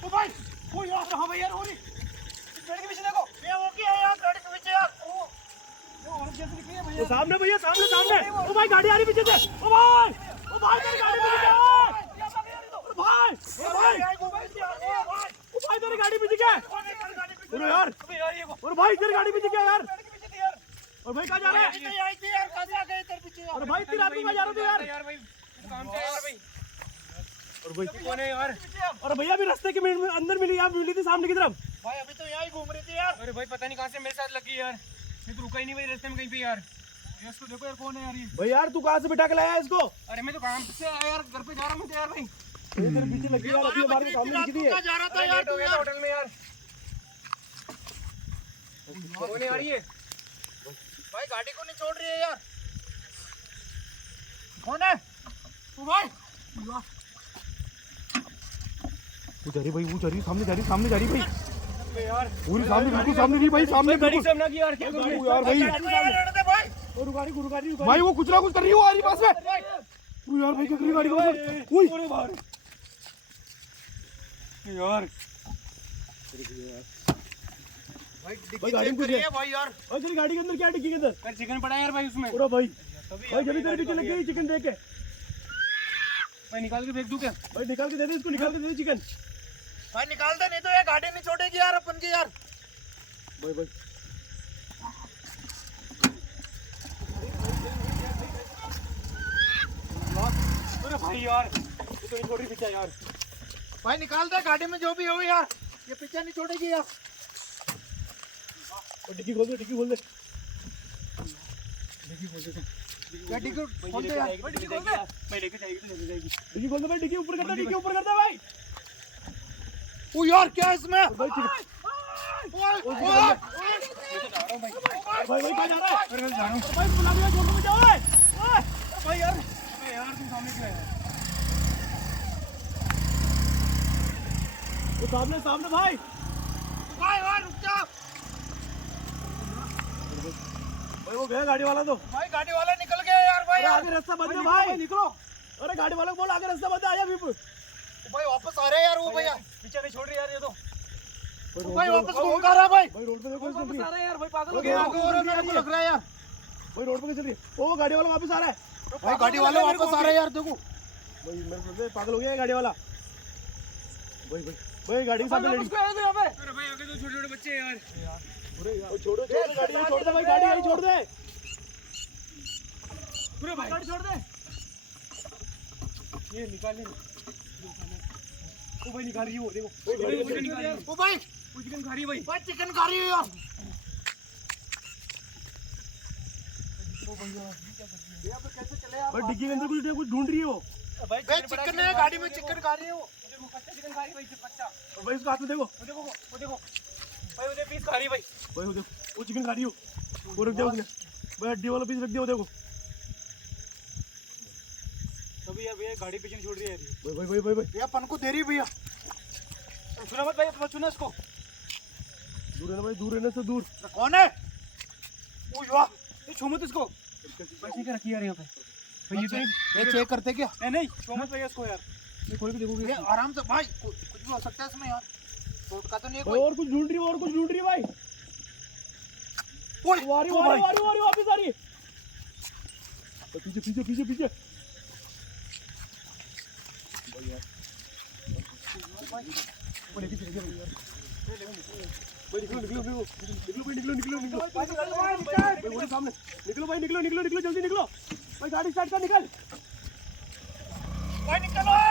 ओ भाई ओ यार कहां भाई यार हो रही गाड़ी के पीछे देखो ये वो क्या है यार गाड़ी के पीछे यार ओ औरत जैसे निकली है भैया सामने भैया सामने ओ भाई गाड़ी आ रही पीछे से ओ भाई तेरी गाड़ी पीछे क्या ओ भाई तेरी गाड़ी पीछे क्या अरे यार और भाई तेरी गाड़ी पीछे क्या यार और भाई कहां जा रहे हैं यार कहां से आ गए तेरे पीछे और भाई इतनी रात में कहां जा रहे थे यार भाई काम से यार भाई और भाई कौन है यार और भैया भी रास्ते के अंदर मिली आप मिली थी सामने की तरफ भाई अभी तो यहीं घूम रही थी यार अरे भाई पता नहीं कहां से मेरे साथ लगी यार मैं तो रुका ही नहीं भाई रास्ते में कहीं पे यार इसको देखो यार कौन है यार ये भाई यार तू कहां से बिठा के लाया इसको अरे मैं तो काम से आया यार घर पे जा रहा हूं यार भाई तेरे पीछे लगी यार अभी हमारे सामने दिख रही है जा रहा था यार हो गया था होटल में यार कौन है यार ये भाई गाड़ी को नहीं छोड़ रही है यार कौन है ओ भाई वो जा रही भाई वो जा रही सामने जा रही भाई यार पूरी सामने बिल्कुल सामने नहीं भाई सामने गाड़ी सामने की यार क्या बिल्कुल यार भाई भाई और गाड़ी भाई वो कुछ ना कुछ कर रही है वो आ रही पास में वो यार भाई क्या कर रही है गाड़ी को ओए यार भाई गाड़ी में कुछ है भाई यार और तेरी गाड़ी के अंदर क्या है डिक्की के अंदर यार चिकन पड़ा है यार भाई उसमें पूरा भाई जब भी तेरे पीछे लग गई चिकन देख के मैं निकाल के फेंक दूं क्या भाई निकाल के दे दे इसको निकाल के दे दे चिकन भाई निकाल दे नहीं तो ये गाड़ी नहीं छोड़ेगी यार अपन की यार भाई अरे भाई यार ये तो नहीं छोड़ रही पीछे यार भाई निकाल दे गाड़ी में जो भी हो यार ये पीछे नहीं छोड़ेगी यार और डिक्की खोल दे या डिक्की खोल दे यार डिक्की खोल दे मैं लेके जाएगी तो लेके जाएगी डिक्की खोल दे भाई डिक्की ऊपर कर दे भाई ओ यार क्या है इसमें भाई चिकन भाई कहां जा रहा है अरे मैं जा रहा हूं भाई बुला दिया छोड़ के जाओ ओए भाई यार अरे यार तुम सामने क्यों है वो सामने भाई भाई रुक जा भाई वो गया गाड़ी वाला तो भाई गाड़ी वाला निकल गया यार भाई यार आगे रास्ता बंद है भाई निकलो अरे गाड़ी वाला को बोल आगे रास्ता बंद है आजा भी भाई वापस आ रहे हैं यार वो भैया पीछे नहीं छोड़ रही यार ये तो भाई वापस घूम कर रहा है भाई भाई रोड पे देखो वापस आ रहा है यार भाई पागल हो आगे गया आगे और मेरे को लग रहा है यार भाई रोड पे चल रही है ओ गाड़ी वाला वापस आ रहा है भाई गाड़ी वाले वापस आ रहे हैं यार देखो भाई मेरे को पागल हो गया है गाड़ी वाला भाई गाड़ी के साथ वापस लड़ी क्यों आए थे यहाँ पे अरे भाई आगे तो छोटे छोटे बच्चे हैं यार अरे यार छोड़ गाड़ी यहीं छोड़ दे भाई गाड़ी यहीं छोड़ दे पूरे भाई गाड़ी छोड़ दे ये निकाल ले ओ भाई निकाल रही है वो देखो चिकन निकाल यार ओ भाई वो चिकन खा रही है भाई भाई चिकन खा रही है यार भाई डिक्की के अंदर कुछ ढूंढ रही है वो भाई भाई चिकन है गाड़ी में चिकन खा रही है वो देखो कच्चा चिकन खा रही है भाई कच्चा और भाई इसको हाथ में देखो वो देखो भाई वो पीस खा रही है भाई भाई वो देखो वो चिकन खा रही हो वो रख दिया उसने भाई हड्डी वाला पीस रख दिया वो देखो तभी यार भैया गाड़ी पीछे नहीं छोड़ रही है यार भाई भैया अपन को दे रही भैया सुना मत भाई मत सुना इसको दूर रहना भाई दूर रहने से दूर कौन है ओ यार ये छू मत इसको पैसे क्या रखी यार यहाँ पे भाई ये तो ये चेक करते क्या नहीं छू मत भैया इसको यार ये खोल के देखोगे ये आराम से भाई कुछ भी हो सकता है इसमें यार टोटका तो नहीं है भाई कोई और कुछ ढूंढ रही है भाई ओए वारी वापस आ रही है पीछे निकलो भाई जल्दी निकलो भाई गाड़ी स्टार्ट कर निकल भाई निकलो